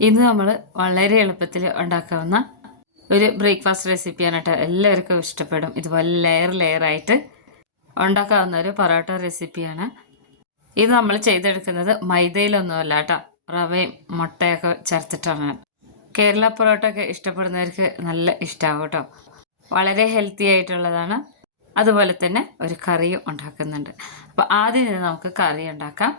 ഇന്ന് നമ്മൾ വളരെ എളുപ്പത്തിൽ ഉണ്ടാക്കാവുന്ന ഒരു ബ്രേക്ക്ഫാസ്റ്റ് റെസിപ്പിയാണ് കേട്ടോ എല്ലാവർക്കും ഇഷ്ടപ്പെടും. ഇതുപോലെ ലെയർ ലെയറായിട്ട് ഉണ്ടാക്കാവുന്ന ഒരു പൊറോട്ട റെസിപ്പിയാണ്. ഇത് നമ്മൾ ചെയ്തെടുക്കുന്നത് മൈദയിലൊന്നുമല്ല കേട്ടോ റവയും മുട്ടയൊക്കെ ചേർത്തിട്ടാണ്. കേരള പൊറോട്ട ഒക്കെ ഇഷ്ടപ്പെടുന്നവർക്ക് നല്ല ഇഷ്ടമാവും കേട്ടോ വളരെ ഹെൽത്തി ആയിട്ടുള്ളതാണ്. അതുപോലെ തന്നെ ഒരു കറിയും ഉണ്ടാക്കുന്നുണ്ട്. അപ്പോൾ ആദ്യം നമുക്ക് കറി ഉണ്ടാക്കാം.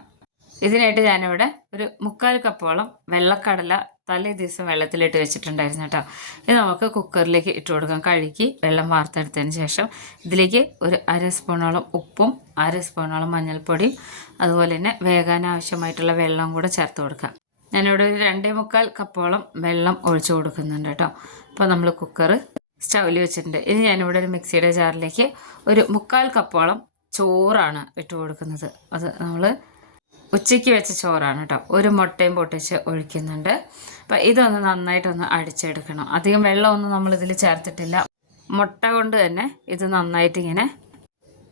ഇതിനായിട്ട് ഞാനിവിടെ ഒരു മുക്കാൽ കപ്പോളം വെള്ളക്കടല തലേ ദിവസം വെള്ളത്തിലിട്ട് വെച്ചിട്ടുണ്ടായിരുന്നു കേട്ടോ. ഇത് നമുക്ക് കുക്കറിലേക്ക് ഇട്ട് കൊടുക്കാം. കഴുകി വെള്ളം വാർത്തെടുത്തതിന് ശേഷം ഇതിലേക്ക് ഒരു അര സ്പൂണോളം ഉപ്പും അര സ്പൂണോളം മഞ്ഞൾപ്പൊടിയും അതുപോലെ തന്നെ വേകാൻ ആവശ്യമായിട്ടുള്ള വെള്ളം കൂടെ ചേർത്ത് കൊടുക്കാം. ഞാനിവിടെ ഒരു രണ്ടേ മുക്കാൽ കപ്പോളം വെള്ളം ഒഴിച്ചു കൊടുക്കുന്നുണ്ട് കേട്ടോ. അപ്പോൾ നമ്മൾ കുക്കർ സ്റ്റൗവിൽ വെച്ചിട്ടുണ്ട്. ഇനി ഞാനിവിടെ ഒരു മിക്സിയുടെ ജാറിലേക്ക് ഒരു മുക്കാൽ കപ്പോളം ചോറാണ് ഇട്ട് കൊടുക്കുന്നത്. അത് നമ്മൾ ഉച്ചയ്ക്ക് വെച്ച ചോറാണ് കേട്ടോ ഒരു മുട്ടയും പൊട്ടിച്ച് ഒഴിക്കുന്നുണ്ട്. അപ്പം ഇതൊന്ന് നന്നായിട്ടൊന്ന് അടിച്ചെടുക്കണം. അധികം വെള്ളമൊന്നും നമ്മളിതിൽ ചേർത്തിട്ടില്ല. മുട്ട കൊണ്ട് തന്നെ ഇത് നന്നായിട്ട് ഇങ്ങനെ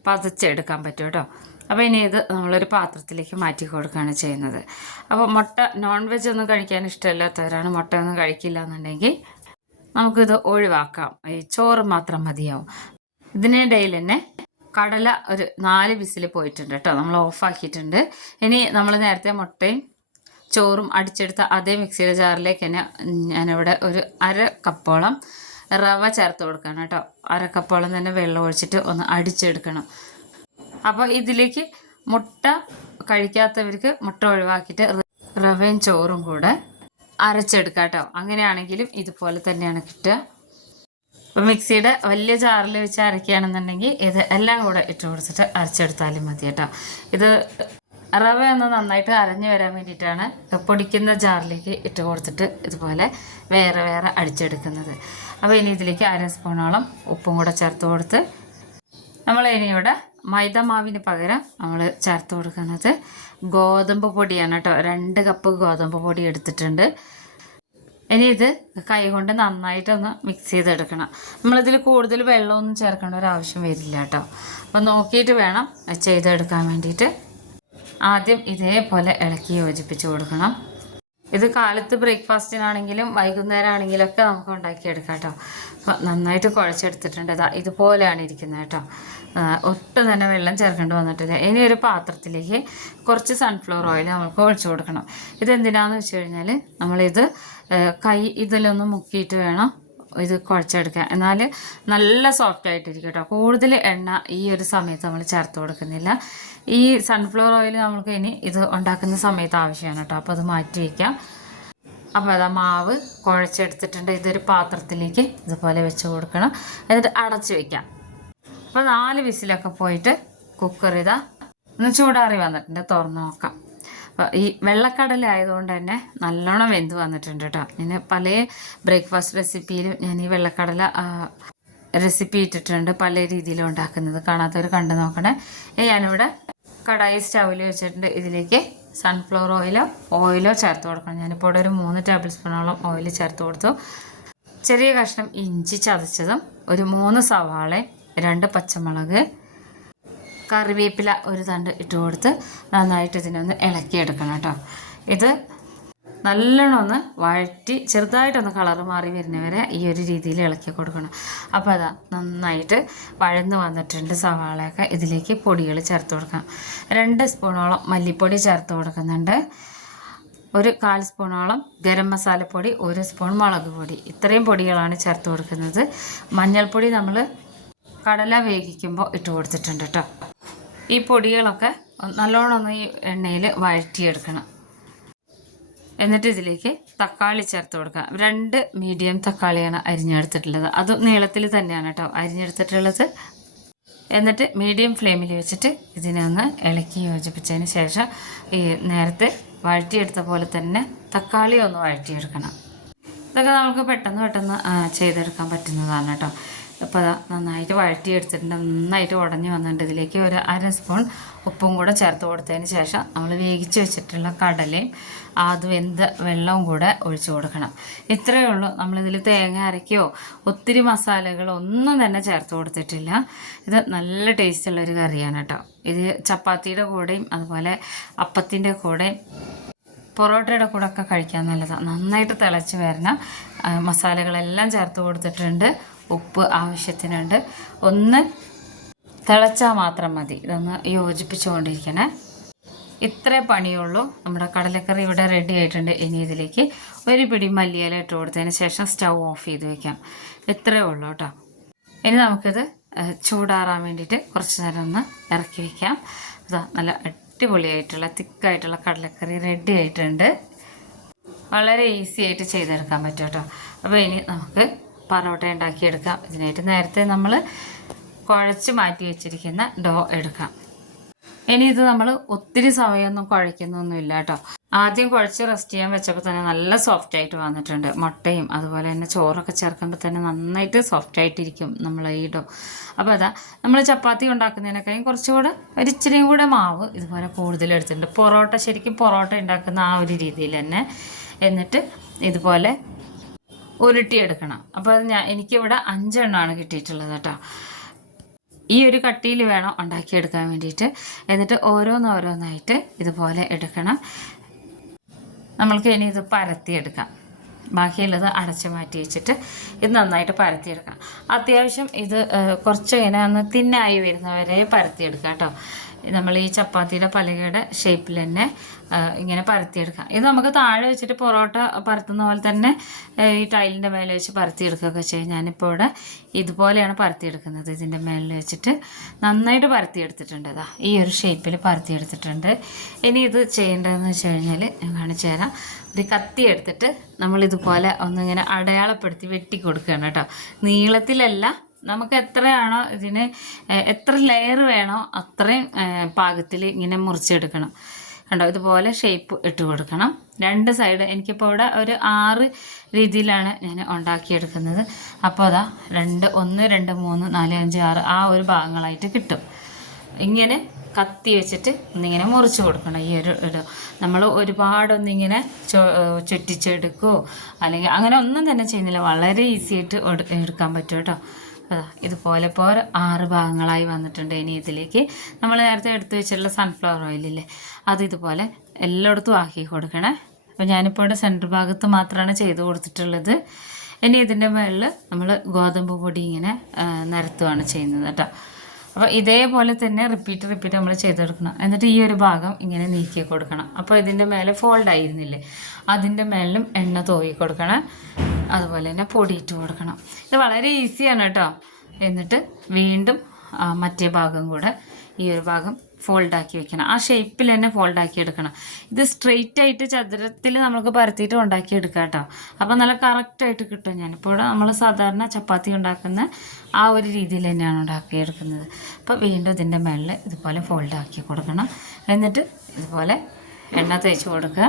പതച്ചെടുക്കാൻ പറ്റും കേട്ടോ അപ്പോൾ ഇനി ഇത് നമ്മളൊരു പാത്രത്തിലേക്ക് മാറ്റി കൊടുക്കുകയാണ് ചെയ്യുന്നത്. അപ്പോൾ മുട്ട നോൺ വെജ് ഒന്നും കഴിക്കാൻ ഇഷ്ടമില്ലാത്തവരാണ് മുട്ടയൊന്നും കഴിക്കില്ല എന്നുണ്ടെങ്കിൽ നമുക്കിത് ഒഴിവാക്കാം. ഈ ചോറ് മാത്രം മതിയാവും. ഇതിനിടയിൽ തന്നെ കടല ഒരു നാല് വിസിൽ പോയിട്ടുണ്ട് കേട്ടോ. നമ്മൾ ഓഫാക്കിയിട്ടുണ്ട്. ഇനി നമ്മൾ നേരത്തെ മുട്ടയും ചോറും അടിച്ചെടുത്ത അതേ മിക്സിയുടെ ജാറിലേക്ക് തന്നെ ഞാനിവിടെ ഒരു അര കപ്പോളം റവ ചേർത്ത് കൊടുക്കണം കേട്ടോ. അര കപ്പോളം തന്നെ വെള്ളം ഒഴിച്ചിട്ട് ഒന്ന് അടിച്ചെടുക്കണം. അപ്പോൾ ഇതിലേക്ക് മുട്ട കഴിക്കാത്തവർക്ക് മുട്ട ഒഴിവാക്കിയിട്ട് റവയും ചോറും കൂടെ അരച്ചെടുക്കാം കേട്ടോ. അങ്ങനെയാണെങ്കിലും ഇതുപോലെ തന്നെയാണ് കിട്ടുക. അപ്പോൾ മിക്സിയുടെ വലിയ ജാറിൽ വെച്ച് അരയ്ക്കുകയാണെന്നുണ്ടെങ്കിൽ ഇത് എല്ലാം കൂടെ ഇട്ട് കൊടുത്തിട്ട് അരച്ചെടുത്താലും മതി കേട്ടോ. ഇത് റവ ഒന്ന് നന്നായിട്ട് അരഞ്ഞു വരാൻ വേണ്ടിയിട്ടാണ് പൊടിക്കുന്ന ജാറിലേക്ക് ഇട്ട് കൊടുത്തിട്ട് ഇതുപോലെ വേറെ വേറെ അടിച്ചെടുക്കുന്നത്. അപ്പോൾ ഇനി ഇതിലേക്ക് അര സ്പൂണോളം ഉപ്പും കൂടെ ചേർത്ത് കൊടുത്ത് നമ്മൾ ഇനി ഇവിടെ മൈദ മാവിന് പകരം നമ്മൾ ചേർത്ത് കൊടുക്കുന്നത് ഗോതമ്പ് പൊടിയാണ് കേട്ടോ. രണ്ട് കപ്പ് ഗോതമ്പ് പൊടി എടുത്തിട്ടുണ്ട്. ഇനി ഇത് കൈ കൊണ്ട് നന്നായിട്ടൊന്ന് മിക്സ് ചെയ്തെടുക്കണം. നമ്മളിതിൽ കൂടുതൽ വെള്ളമൊന്നും ചേർക്കേണ്ട ഒരു ആവശ്യം വരില്ല കേട്ടോ. അപ്പം നോക്കിയിട്ട് വേണം ചെയ്തെടുക്കാൻ വേണ്ടിയിട്ട്. ആദ്യം ഇതേപോലെ ഇളക്കി യോജിപ്പിച്ച് കൊടുക്കണം. ഇത് കാലത്ത് ബ്രേക്ക്ഫാസ്റ്റിനാണെങ്കിലും വൈകുന്നേരം ആണെങ്കിലും ഒക്കെ നമുക്ക് ഉണ്ടാക്കിയെടുക്കാം കേട്ടോ. അപ്പോൾ നന്നായിട്ട് കുഴച്ചെടുത്തിട്ടുണ്ട്. ഇതാ ഇതുപോലെയാണ് ഇരിക്കുന്നത് കേട്ടോ. ഒട്ടും തന്നെ വെള്ളം ചേർക്കേണ്ടി വന്നിട്ടില്ല. ഇനി ഒരു പാത്രത്തിലേക്ക് കുറച്ച് സൺഫ്ലവർ ഓയിൽ നമുക്ക് ഒഴിച്ചു കൊടുക്കണം. ഇതെന്തിനാന്ന് വെച്ച് കഴിഞ്ഞാൽ നമ്മളിത് കൈ ഇതിലൊന്ന് മുക്കിയിട്ട് വേണം ഇത് കുഴച്ചെടുക്കാൻ. എന്നാൽ നല്ല സോഫ്റ്റ് ആയിട്ടിരിക്കും കേട്ടോ. കൂടുതൽ എണ്ണ ഈ ഒരു സമയത്ത് നമ്മൾ ചേർത്ത് കൊടുക്കുന്നില്ല. ഈ സൺഫ്ലവർ ഓയിൽ നമുക്ക് ഇനി ഇത് ഉണ്ടാക്കുന്ന സമയത്ത് ആവശ്യമാണ് കേട്ടോ. അപ്പോൾ അത് മാറ്റി വയ്ക്കാം അപ്പോൾ അതാ മാവ് കുഴച്ചെടുത്തിട്ടുണ്ട്. ഇതൊരു പാത്രത്തിലേക്ക് ഇതുപോലെ വെച്ച് കൊടുക്കണം. എന്നിട്ട് അടച്ച് വയ്ക്കാം അപ്പോൾ നാല് വിസിലൊക്കെ പോയിട്ട് കുക്കർ ഇതാ ഒന്ന് ചൂടാറി വന്നിട്ടുണ്ട്. തുറന്ന് നോക്കാം. ഈ വെള്ളക്കടല ആയതുകൊണ്ട് തന്നെ നല്ലോണം വെന്ത് വന്നിട്ടുണ്ട് കേട്ടോ ഞാൻ പല ബ്രേക്ക്ഫാസ്റ്റ് റെസിപ്പിയിലും ഞാൻ ഈ വെള്ളക്കടല റെസിപ്പി ഇട്ടിട്ടുണ്ട്. പല രീതിയിലും ഉണ്ടാക്കുന്നത് കാണാത്തവർ കണ്ടു നോക്കണേ. ഞാനിവിടെ കടായി സ്റ്റൗവിൽ വെച്ചിട്ടുണ്ട്. ഇതിലേക്ക് സൺഫ്ലവർ ഓയിലോ ഓയിലോ ചേർത്ത് കൊടുക്കണം. ഞാനിപ്പോൾ ഇവിടെ ഒരു മൂന്ന് ടേബിൾ സ്പൂണോളം ഓയിൽ ചേർത്ത് കൊടുത്തു. ചെറിയ കഷ്ണം ഇഞ്ചി ചതച്ചതും ഒരു മൂന്ന് സവാളയും രണ്ട് പച്ചമുളക് കറിവേപ്പില ഒരു തണ്ട് ഇട്ട് കൊടുത്ത് നന്നായിട്ട് ഇതിനൊന്ന് ഇളക്കിയെടുക്കണം കേട്ടോ. ഇത് നല്ലോണം ഒന്ന് വഴറ്റി ചെറുതായിട്ടൊന്ന് കളർ മാറി വരുന്നവരെ ഈ ഒരു രീതിയിൽ ഇളക്കി കൊടുക്കണം. അപ്പോൾ അതാ നന്നായിട്ട് വഴന്ന് വന്നിട്ടുണ്ട് സവാളയൊക്കെ. ഇതിലേക്ക് പൊടികൾ ചേർത്ത് കൊടുക്കാം രണ്ട് സ്പൂണോളം മല്ലിപ്പൊടി ചേർത്ത് കൊടുക്കുന്നുണ്ട്. ഒരു കാൽ സ്പൂണോളം ഗരം മസാലപ്പൊടി ഒരു സ്പൂൺ മുളക് പൊടി. ഇത്രയും പൊടികളാണ് ചേർത്ത് കൊടുക്കുന്നത്. മഞ്ഞൾപ്പൊടി നമ്മൾ കടല വേവിക്കുമ്പോൾ ഇട്ട് കൊടുത്തിട്ടുണ്ട് കേട്ടോ. ഈ പൊടികളൊക്കെ നല്ലോണം ഒന്ന് ഈ എണ്ണയിൽ വഴറ്റിയെടുക്കണം. എന്നിട്ട് ഇതിലേക്ക് തക്കാളി ചേർത്ത് കൊടുക്കാം രണ്ട് മീഡിയം തക്കാളിയാണ് അരിഞ്ഞെടുത്തിട്ടുള്ളത്. അതും നീളത്തിൽ തന്നെയാണ് കേട്ടോ അരിഞ്ഞെടുത്തിട്ടുള്ളത്. എന്നിട്ട് മീഡിയം ഫ്ലെയിമിൽ വെച്ചിട്ട് ഇതിനെ ഒന്ന് ഇളക്കി യോജിപ്പിച്ചതിന് ശേഷം ഈ നേരത്തെ വഴറ്റിയെടുത്ത പോലെ തന്നെ തക്കാളി ഒന്ന് വഴറ്റിയെടുക്കണം. ഇതൊക്കെ നമുക്ക് പെട്ടെന്ന് പെട്ടെന്ന് ചെയ്തെടുക്കാൻ പറ്റുന്നതാണ് കേട്ടോ. ഇപ്പോൾ നന്നായിട്ട് നന്നായിട്ട് വഴറ്റിയെടുത്തിട്ടുണ്ട് നന്നായിട്ട് ഉടഞ്ഞു വന്നിട്ടുണ്ട്. ഇതിലേക്ക് ഒരു അര സ്പൂൺ ഉപ്പും കൂടെ ചേർത്ത് കൊടുത്തതിന് ശേഷം നമ്മൾ വേവിച്ച് വെച്ചിട്ടുള്ള കടലയും അത് വെന്ത വെള്ളവും കൂടെ ഒഴിച്ചു കൊടുക്കണം. ഇത്രയേ ഉള്ളൂ. നമ്മളിതിൽ തേങ്ങ അരയ്ക്കോ ഒത്തിരി മസാലകളോ ഒന്നും തന്നെ ചേർത്ത് കൊടുത്തിട്ടില്ല. ഇത് നല്ല ടേസ്റ്റുള്ളൊരു കറിയാണ് കേട്ടോ. ഇത് ചപ്പാത്തിയുടെ കൂടെയും അതുപോലെ അപ്പത്തിന്റെ കൂടെയും പൊറോട്ടയുടെ കൂടെ ഒക്കെ കഴിക്കാൻ നല്ലതാണ് നന്നായിട്ട് തിളച്ച് വരണം. മസാലകളെല്ലാം ചേർത്ത് കൊടുത്തിട്ടുണ്ട്. ഉപ്പ് ആവശ്യത്തിനുണ്ട്. ഒന്ന് തിളച്ചാൽ മാത്രം മതി. ഇതൊന്ന് യോജിപ്പിച്ചുകൊണ്ടിരിക്കണേ. ഇത്രേ പണിയുള്ളൂ. നമ്മുടെ കടലക്കറി ഇവിടെ റെഡി ആയിട്ടുണ്ട്. ഇനി ഇതിലേക്ക് ഒരു പിടി മല്ലിയില ഇട്ട് കൊടുത്തതിന് ശേഷം സ്റ്റൗ ഓഫ് ചെയ്ത് വെക്കാം. ഇത്രേ ഉള്ളൂ കേട്ടോ. ഇനി നമുക്കിത് ചൂടാറാൻ വേണ്ടിയിട്ട് കുറച്ച് നേരം ഒന്ന് ഇറക്കി വയ്ക്കാം അതാ നല്ല അടിപൊളിയായിട്ടുള്ള തിക്കായിട്ടുള്ള കടലക്കറി റെഡി ആയിട്ടുണ്ട്. വളരെ ഈസി ആയിട്ട് ചെയ്തെടുക്കാൻ പറ്റും കേട്ടോ. അപ്പോൾ ഇനി നമുക്ക് പറോട്ട ഉണ്ടാക്കിയെടുക്കാം. ഇതിനായിട്ട് നേരത്തെ നമ്മൾ കുഴച്ച് മാറ്റി വെച്ചിരിക്കുന്ന ഡോ എടുക്കാം. ഇനി ഇത് നമ്മൾ ഒത്തിരി സമയമൊന്നും കുഴയ്ക്കുന്നൊന്നുമില്ല കേട്ടോ. ആദ്യം കുഴച്ച് റെസ്റ്റ് ചെയ്യാൻ വെച്ചപ്പോൾ തന്നെ നല്ല സോഫ്റ്റ് ആയിട്ട് വന്നിട്ടുണ്ട്. മുട്ടയും അതുപോലെ തന്നെ ചോറൊക്കെ ചേർക്കുമ്പോൾ തന്നെ നന്നായിട്ട് സോഫ്റ്റ് ആയിട്ടിരിക്കും നമ്മൾ ഈ ഡോ അപ്പോൾ അതാ നമ്മൾ ചപ്പാത്തി ഉണ്ടാക്കുന്നതിനേക്കാളും കുറച്ചുകൂടെ ഒരു ഇച്ചിരിയും കൂടെ മാവ് ഇതുപോലെ കൂടുതൽ എടുത്തിട്ടുണ്ട്. പൊറോട്ട ശരിക്കും പൊറോട്ട ഉണ്ടാക്കുന്ന ആ ഒരു രീതിയിൽ തന്നെ എന്നിട്ട് ഇതുപോലെ ഉരുട്ടിയെടുക്കണം അപ്പോൾ അത് ഞാൻ എനിക്കിവിടെ അഞ്ചെണ്ണമാണ് കിട്ടിയിട്ടുള്ളത് കേട്ടോ. ഈ ഒരു കട്ടിയിൽ വേണം ഉണ്ടാക്കിയെടുക്കാൻ വേണ്ടിയിട്ട്. എന്നിട്ട് ഓരോന്നോരോന്നായിട്ട് ഇതുപോലെ എടുക്കണം. നമ്മൾക്ക് ഇനി ഇത് പരത്തിയെടുക്കാം. ബാക്കിയുള്ളത് അടച്ചു മാറ്റി വെച്ചിട്ട് ഇത് നന്നായിട്ട് പരത്തിയെടുക്കാം അത്യാവശ്യം ഇത് കുറച്ച് ഇങ്ങനെ ഒന്ന് തിന്നായി വരുന്നവരെ പരത്തിയെടുക്കാം കേട്ടോ. നമ്മൾ ഈ ചപ്പാത്തിയുടെ പലകയുടെ ഷേപ്പിൽ തന്നെ ഇങ്ങനെ പരത്തിയെടുക്കാം. ഇത് നമുക്ക് താഴെ വെച്ചിട്ട് പൊറോട്ട പരത്തുന്ന പോലെ തന്നെ ഈ ടൈലിന്റെ മേലെ വെച്ച് പരത്തിയെടുക്കുകയൊക്കെ ചെയ്യും. ഞാനിപ്പോൾ ഇവിടെ ഇതുപോലെയാണ് പരത്തിയെടുക്കുന്നത്. ഇതിന്റെ മേലിൽ വെച്ചിട്ട് നന്നായിട്ട് പരത്തിയെടുത്തിട്ടുണ്ട് അതാ ഈ ഒരു ഷേപ്പിൽ പരത്തിയെടുത്തിട്ടുണ്ട്. ഇനി ഇത് ചെയ്യേണ്ടതെന്ന് വെച്ച് കഴിഞ്ഞാൽ ഞാൻ കാണിച്ചു തരാം. ഒരു കത്തി എടുത്തിട്ട് നമ്മൾ ഇതുപോലെ ഒന്നിങ്ങനെ അടയാളപ്പെടുത്തി വെട്ടി കൊടുക്കുകയാണ് കേട്ടോ. നീളത്തിലല്ല നമുക്ക് എത്രയാണോ ഇതിന് എത്ര ലെയർ വേണോ അത്രയും പാകത്തിൽ ഇങ്ങനെ മുറിച്ചെടുക്കണം. കണ്ടോ? ഇതുപോലെ ഷേപ്പ് ഇട്ട് കൊടുക്കണം. രണ്ട് സൈഡ് എനിക്കിപ്പോൾ ഇവിടെ ഒരു ആറ് രീതിയിലാണ് ഞാൻ ഉണ്ടാക്കിയെടുക്കുന്നത്. അപ്പോൾ അതാ രണ്ട് ഒന്ന് രണ്ട് മൂന്ന് നാല് അഞ്ച് ആറ് ആ ഒരു ഭാഗങ്ങളായിട്ട് കിട്ടും. ഇങ്ങനെ കത്തി വെച്ചിട്ട് ഒന്നിങ്ങനെ മുറിച്ച് കൊടുക്കണം. ഈ ഒരു ഇത്. നമ്മൾ ഒരുപാടൊന്നിങ്ങനെ ചുറ്റിച്ചെടുക്കുകയോ അല്ലെങ്കിൽ അങ്ങനെ ഒന്നും തന്നെ ചെയ്യുന്നില്ല. വളരെ ഈസി ആയിട്ട് എടുക്കാൻ പറ്റും കേട്ടോ. ഇതുപോലെ ഇപ്പോൾ ആറ് ഭാഗങ്ങളായി വന്നിട്ടുണ്ട് ഇനി ഇതിലേക്ക്. നമ്മൾ നേരത്തെ എടുത്തു വെച്ചിട്ടുള്ള സൺഫ്ലവർ ഓയിലില്ലേ അത് ഇതുപോലെ എല്ലായിടത്തും ആക്കി കൊടുക്കണേ. അപ്പോൾ ഞാനിപ്പോൾ ഇവിടെ സെന്റർ ഭാഗത്ത് മാത്രമാണ് ചെയ്ത് കൊടുത്തിട്ടുള്ളത്. ഇനി ഇതിന്റെ മുകളിൽ നമ്മൾ ഗോതമ്പ് പൊടി ഇങ്ങനെ നിരത്തുവാണ് ചെയ്യുന്നത് കേട്ടോ. അപ്പോൾ ഇതേപോലെ തന്നെ റിപ്പീറ്റ് റിപ്പീറ്റ് നമ്മൾ ചെയ്തെടുക്കണം. എന്നിട്ട് ഈ ഒരു ഭാഗം ഇങ്ങനെ നീക്കി കൊടുക്കണം. അപ്പോൾ ഇതിന്റെ മേലെ ഫോൾഡ് ആയിരുന്നില്ലേ അതിന്റെ മേളിലും എണ്ണ തൂവി കൊടുക്കണം. അതുപോലെ തന്നെ പൊടിയിട്ട് കൊടുക്കണം. ഇത് വളരെ ഈസിയാണ് കേട്ടോ. എന്നിട്ട് വീണ്ടും മറ്റേ ഭാഗം കൂടെ ഈ ഒരു ഭാഗം ഫോൾഡ് ആക്കി വെക്കണം. ആ ഷേപ്പിൽ തന്നെ ഫോൾഡ് ആക്കി എടുക്കണം. ഇത് സ്ട്രെയിറ്റ് ആയിട്ട് ചതുരത്തിൽ നമുക്ക് പരത്തിയിട്ട് ഉണ്ടാക്കി എടുക്കാം കേട്ടോ. അപ്പോൾ നല്ല കറക്റ്റായിട്ട് കിട്ടും ഞാനിപ്പോൾ നമ്മൾ സാധാരണ ചപ്പാത്തി ഉണ്ടാക്കുന്ന ആ ഒരു രീതിയിൽ തന്നെയാണ് ഉണ്ടാക്കിയെടുക്കുന്നത് അപ്പോൾ വീണ്ടും ഇതിന്റെ മേളിൽ ഇതുപോലെ ഫോൾഡ് ആക്കി കൊടുക്കണം. എന്നിട്ട് ഇതുപോലെ എണ്ണ തേച്ച് കൊടുക്കുക.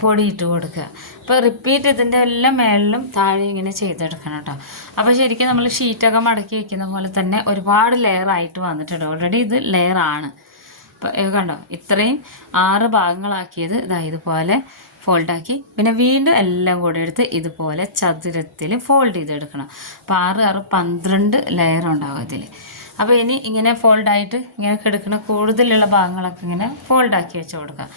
പൊടിയിട്ട് കൊടുക്കുക. അപ്പോൾ റിപ്പീറ്റ് ഇതിന്റെ എല്ലാം മേളിലും താഴെ ഇങ്ങനെ ചെയ്തെടുക്കണം കേട്ടോ. അപ്പോൾ ശരിക്കും നമ്മൾ ഷീറ്റൊക്കെ മടക്കി വെക്കുന്ന പോലെ തന്നെ ഒരുപാട് ലെയർ ആയിട്ട് വന്നിട്ടുണ്ട്. ഓൾറെഡി ഇത് ലെയർ ആണ്. അപ്പോൾ കണ്ടോ? ഇത്രയും ആറ് ഭാഗങ്ങളാക്കിയത് ഇതാ ഇതുപോലെ ഫോൾഡാക്കി പിന്നെ വീണ്ടും എല്ലാം കൂടെ എടുത്ത് ഇതുപോലെ ചതുരത്തിൽ ഫോൾഡ് ചെയ്തെടുക്കണം. അപ്പോൾ ആറ് ആറ് പന്ത്രണ്ട് ലെയർ ഉണ്ടാവും ഇതിൽ അപ്പോൾ ഇനി ഇങ്ങനെ ഫോൾഡായിട്ട് ഇങ്ങനെ കിടക്കുന്ന കൂടുതലുള്ള ഭാഗങ്ങളൊക്കെ ഇങ്ങനെ ഫോൾഡാക്കി വെച്ച് കൊടുക്കാം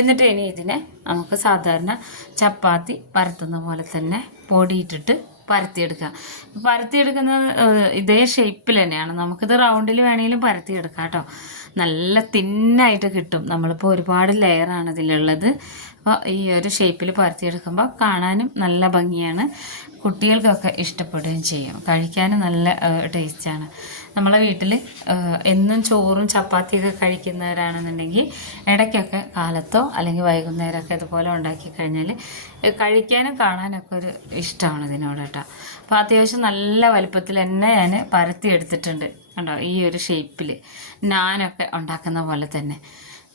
എന്നിട്ട് ഇനി ഇതിനെ നമുക്ക് സാധാരണ ചപ്പാത്തി പരത്തുന്ന പോലെ തന്നെ പൊടിയിട്ടിട്ട് പരത്തിയെടുക്കാം പരത്തിയെടുക്കുന്നത് ഇതേ ഷേപ്പിൽ തന്നെയാണ്. നമുക്കിത് റൗണ്ടിൽ വേണമെങ്കിലും പരത്തിയെടുക്കാം കേട്ടോ. നല്ല തിന്നായിട്ട് കിട്ടും. നമ്മളിപ്പോൾ ഒരുപാട് ലെയറാണ് ഇതിലുള്ളത്. അപ്പോൾ ഈ ഒരു ഷേപ്പിൽ പരത്തിയെടുക്കുമ്പോൾ കാണാനും നല്ല ഭംഗിയാണ്. കുട്ടികൾക്കൊക്കെ ഇഷ്ടപ്പെടുകയും ചെയ്യും. കഴിക്കാനും നല്ല ടേസ്റ്റാണ് നമ്മളെ വീട്ടിൽ എന്നും ചോറും ചപ്പാത്തിയൊക്കെ കഴിക്കുന്നവരാണെന്നുണ്ടെങ്കിൽ ഇടയ്ക്കൊക്കെ കാലത്തോ അല്ലെങ്കിൽ വൈകുന്നേരമൊക്കെ ഇതുപോലെ ഉണ്ടാക്കി കഴിഞ്ഞാൽ കഴിക്കാനും കാണാനൊക്കെ ഒരു ഇഷ്ടമാണ് ഇതിനോട് കേട്ടോ. അപ്പോൾ അത്യാവശ്യം നല്ല വലുപ്പത്തിൽ തന്നെ ഞാൻ പരത്തി എടുത്തിട്ടുണ്ട് കണ്ടോ ഈ ഒരു ഷേപ്പിൽ നാനൊക്കെ ഉണ്ടാക്കുന്ന പോലെ തന്നെ.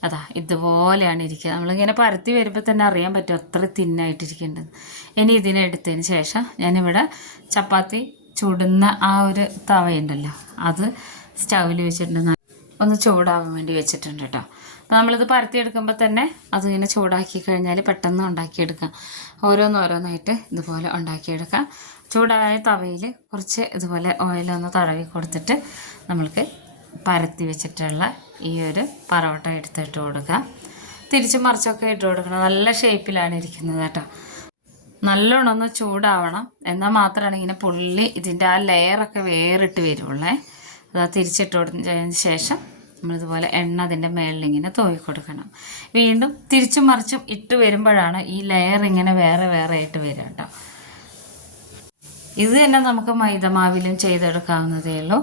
അതാ ഇതുപോലെയാണ് ഇരിക്കുക. നമ്മളിങ്ങനെ പരത്തി വരുമ്പോൾ തന്നെ അറിയാൻ പറ്റും അത്ര തിന്നായിട്ടിരിക്കേണ്ടത്. ഇനി ഇതിനെടുത്തതിന് ശേഷം ഞാനിവിടെ ചപ്പാത്തി ചുടുന്ന ആ ഒരു തവയുണ്ടല്ലോ അത് സ്റ്റൗവിൽ വെച്ചിട്ടുണ്ട്. ഒന്ന് ചൂടാവാൻ വേണ്ടി വെച്ചിട്ടുണ്ട് കേട്ടോ അപ്പോൾ നമ്മളിത് പരത്തിയെടുക്കുമ്പോൾ തന്നെ അതിങ്ങനെ ചൂടാക്കി കഴിഞ്ഞാൽ പെട്ടെന്ന് ഉണ്ടാക്കിയെടുക്കാം. ഓരോന്നോരോന്നായിട്ട് ഇതുപോലെ ഉണ്ടാക്കിയെടുക്കാം. ചൂടായ തവയിൽ കുറച്ച് ഇതുപോലെ ഓയിലൊന്ന് തടവി കൊടുത്തിട്ട് നമ്മൾക്ക് പരത്തി വെച്ചിട്ടുള്ള ഈ ഒരു പറോട്ട എടുത്തിട്ട് കൊടുക്കാം. തിരിച്ചും മറിച്ചൊക്കെ ഇട്ട് കൊടുക്കണം. നല്ല ഷേപ്പിലാണ് ഇരിക്കുന്നത് കേട്ടോ നല്ലോണം ഒന്ന് ചൂടാവണം. എന്നാൽ മാത്രമാണ് ഇങ്ങനെ പുള്ളി ഇതിന്റെ ആ ലെയറൊക്കെ വേറിട്ട് വരുള്ളേ. അതാ തിരിച്ചിട്ട് കൊടുത്തതിന് ശേഷം നമ്മളിതുപോലെ എണ്ണ അതിന്റെ മേളിൽ ഇങ്ങനെ തൂവി കൊടുക്കണം. വീണ്ടും തിരിച്ചും മറിച്ചും ഇട്ട് വരുമ്പോഴാണ് ഈ ലെയർ ഇങ്ങനെ വേറെ വേറെ ആയിട്ട് വരിക കേട്ടോ. ഇത് തന്നെ നമുക്ക് മൈദമാവിലും ചെയ്തെടുക്കാവുന്നതേ ഉള്ളൂ.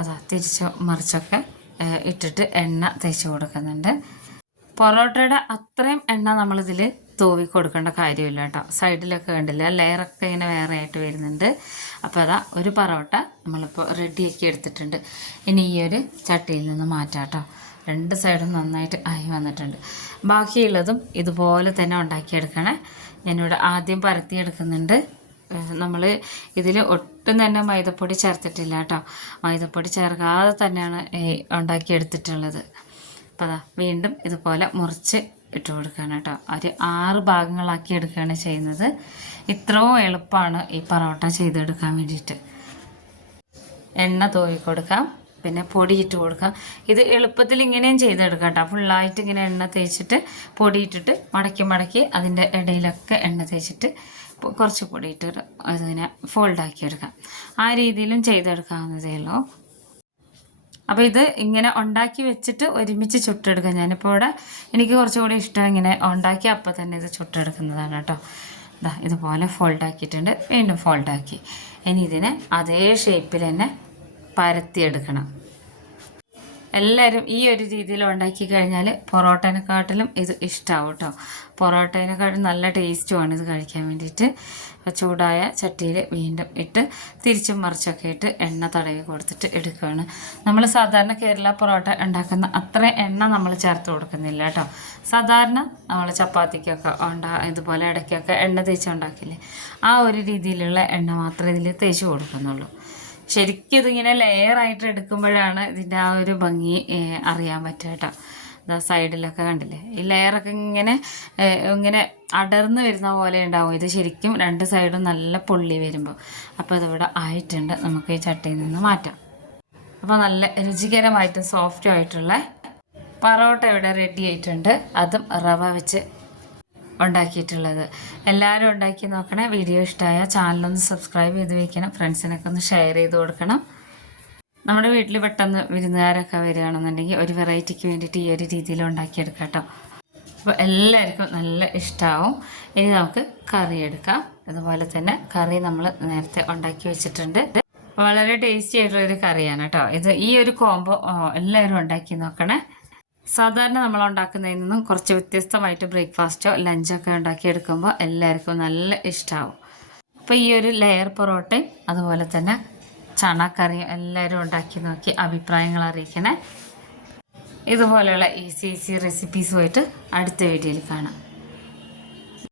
അതാ തിരിച്ചും മറിച്ചൊക്കെ ഇട്ടിട്ട് എണ്ണ തേച്ച് കൊടുക്കുന്നുണ്ട്. പൊറോട്ടയുടെ അത്രയും എണ്ണ നമ്മളിതിൽ തൂവി കൊടുക്കേണ്ട കാര്യമില്ല കേട്ടോ സൈഡിലൊക്കെ കണ്ടില്ല ലെയറൊക്കെ ഇങ്ങനെ വേറെ ആയിട്ട് വരുന്നുണ്ട്. അപ്പോൾ അതാ ഒരു പറോട്ട നമ്മളിപ്പോൾ റെഡിയാക്കി എടുത്തിട്ടുണ്ട്. ഇനി ഈ ഒരു ചട്ടിയിൽ നിന്ന് മാറ്റാം കേട്ടോ രണ്ട് സൈഡും നന്നായിട്ട് ആയി വന്നിട്ടുണ്ട്. ബാക്കിയുള്ളതും ഇതുപോലെ തന്നെ ഉണ്ടാക്കിയെടുക്കണേ. ഞാനിവിടെ ആദ്യം പരത്തിയെടുക്കുന്നുണ്ട്. നമ്മൾ ഇതിൽ ഒട്ടും തന്നെ മൈദപ്പൊടി ചേർത്തിട്ടില്ല കേട്ടോ. മൈദപ്പൊടി ചേർക്കാതെ തന്നെയാണ് ഉണ്ടാക്കിയെടുത്തിട്ടുള്ളത്. അപ്പോൾ അതാ വീണ്ടും ഇതുപോലെ മുറിച്ച് ഇട്ട് കൊടുക്കുകയാണ് കേട്ടോ. ഒരു ആറ് ഭാഗങ്ങളാക്കി എടുക്കുകയാണ് ചെയ്യുന്നത്. ഇത്രയും എളുപ്പമാണ് ഈ പൊറോട്ട ചെയ്തെടുക്കാൻ വേണ്ടിയിട്ട്. എണ്ണ തൂവി കൊടുക്കാം. പിന്നെ പൊടി ഇട്ട് കൊടുക്കാം. ഇത് എളുപ്പത്തിൽ ഇങ്ങനെയും ചെയ്തെടുക്കാം കേട്ടോ. ഫുള്ളായിട്ട് ഇങ്ങനെ എണ്ണ തേച്ചിട്ട് പൊടി ഇട്ടിട്ട് മടക്കി മടക്കി അതിന്റെ ഇടയിലൊക്കെ എണ്ണ തേച്ചിട്ട് കുറച്ച് പൊടി ഇട്ട് അതിനെ ഫോൾഡാക്കി എടുക്കാം. ആ രീതിയിലും ചെയ്തെടുക്കാവുന്നതേ ഉള്ളൂ. അപ്പോൾ ഇത് ഇങ്ങനെ ഉണ്ടാക്കി വെച്ചിട്ട് ഒരുമിച്ച് ചുട്ടെടുക്കാം. ഞാനിപ്പോൾ ഇവിടെ എനിക്ക് കുറച്ചുകൂടി ഇഷ്ടം ഇങ്ങനെ ഉണ്ടാക്കി അപ്പോൾ തന്നെ ഇത് ചുട്ടെടുക്കുന്നതാണ് കേട്ടോ. ഇതാ ഇതുപോലെ ഫോൾഡ് ഫോൾഡാക്കിയിട്ടുണ്ട് വീണ്ടും ഫോൾഡാക്കി ഇനി ഇതിനെ അതേ ഷേപ്പിൽ തന്നെ പരത്തിയെടുക്കണം എല്ലാവരും ഈ ഒരു രീതിയിൽ ഉണ്ടാക്കി കഴിഞ്ഞാൽ പൊറോട്ടേനെക്കാട്ടിലും ഇത് ഇഷ്ടമാവും കേട്ടോ പൊറോട്ടേനെക്കാട്ടും നല്ല ടേസ്റ്റുമാണ് ഇത് കഴിക്കാൻ വേണ്ടിയിട്ട്. ചൂടായ ചട്ടിയിൽ വീണ്ടും ഇട്ട് തിരിച്ചും മറിച്ചൊക്കെ ഇട്ട് എണ്ണ തടവി കൊടുത്തിട്ട് എടുക്കുകയാണ്. നമ്മൾ സാധാരണ കേരള പൊറോട്ട ഉണ്ടാക്കുന്ന അത്ര എണ്ണ നമ്മൾ ചേർത്ത് കൊടുക്കുന്നില്ല കേട്ടോ സാധാരണ നമ്മൾ ചപ്പാത്തിക്കൊക്കെ ഉണ്ടാ ഇതുപോലെ ഇടയ്ക്കൊക്കെ എണ്ണ തേച്ച് ഉണ്ടാക്കില്ലേ? ആ ഒരു രീതിയിലുള്ള എണ്ണ മാത്രമേ ഇതിൽ തേച്ച് കൊടുക്കുന്നുള്ളൂ. ശരിക്കും ഇതിങ്ങനെ ലെയർ ആയിട്ട് എടുക്കുമ്പോഴാണ് ഇതിന്റെ ആ ഒരു ഭംഗി അറിയാൻ പറ്റുക കേട്ടോ. ഇതാ സൈഡിലൊക്കെ കണ്ടില്ലേ? ഈ ലെയറൊക്കെ ഇങ്ങനെ ഇങ്ങനെ അടർന്ന് വരുന്ന പോലെ ഉണ്ടാവും. ഇത് ശരിക്കും രണ്ട് സൈഡും നല്ല പൊള്ളി വരുമ്പോൾ അപ്പോൾ ഇതിവിടെ ആയിട്ടുണ്ട്. നമുക്ക് ഈ ചട്ടിയിൽ നിന്ന് മാറ്റാം. അപ്പോൾ നല്ല രുചികരമായിട്ടും സോഫ്റ്റും ആയിട്ടുള്ള പറോട്ട ഇവിടെ റെഡി ആയിട്ടുണ്ട്. അതും റവ വെച്ച് ഉണ്ടാക്കിയിട്ടുള്ളത്. എല്ലാവരും ഉണ്ടാക്കി നോക്കണേ. വീഡിയോ ഇഷ്ടമായ ചാനലൊന്ന് സബ്സ്ക്രൈബ് ചെയ്ത് വെക്കണം. ഫ്രണ്ട്സിനൊക്കെ ഒന്ന് ഷെയർ ചെയ്ത് കൊടുക്കണം. നമ്മുടെ വീട്ടിൽ പെട്ടെന്ന് വിരുന്നുകാരൊക്കെ വരികയാണെന്നുണ്ടെങ്കിൽ ഒരു വെറൈറ്റിക്ക് വേണ്ടിയിട്ട് ഈ ഒരു രീതിയിൽ ഉണ്ടാക്കിയെടുക്കാം അപ്പോൾ എല്ലാവർക്കും നല്ല ഇഷ്ടമാവും ഇനി നമുക്ക് കറി എടുക്കാം. അതുപോലെ തന്നെ കറി നമ്മൾ നേരത്തെ ഉണ്ടാക്കി വെച്ചിട്ടുണ്ട്. വളരെ ടേസ്റ്റി ആയിട്ടുള്ളൊരു കറിയാണ് കേട്ടോ. ഇത് ഈ ഒരു കോംബോ എല്ലാവരും ഉണ്ടാക്കി നോക്കണേ. സാധാരണ നമ്മൾ ഉണ്ടാക്കുന്നതിൽ നിന്നും കുറച്ച് വ്യത്യസ്തമായിട്ട് ബ്രേക്ക്ഫാസ്റ്റോ ലഞ്ചൊക്കെ ഉണ്ടാക്കി എടുക്കുമ്പോൾ എല്ലാവർക്കും നല്ല ഇഷ്ടമാവും അപ്പോൾ ഈ ഒരു ലെയർ പൊറോട്ടയും അതുപോലെ തന്നെ ചണക്കറിയും എല്ലാവരും ഉണ്ടാക്കി നോക്കി അഭിപ്രായങ്ങൾ അറിയിക്കണേ. ഇതുപോലെയുള്ള ഈസി ഈസി റെസിപ്പീസുമായിട്ട് അടുത്ത വീഡിയോയിൽ കാണാം.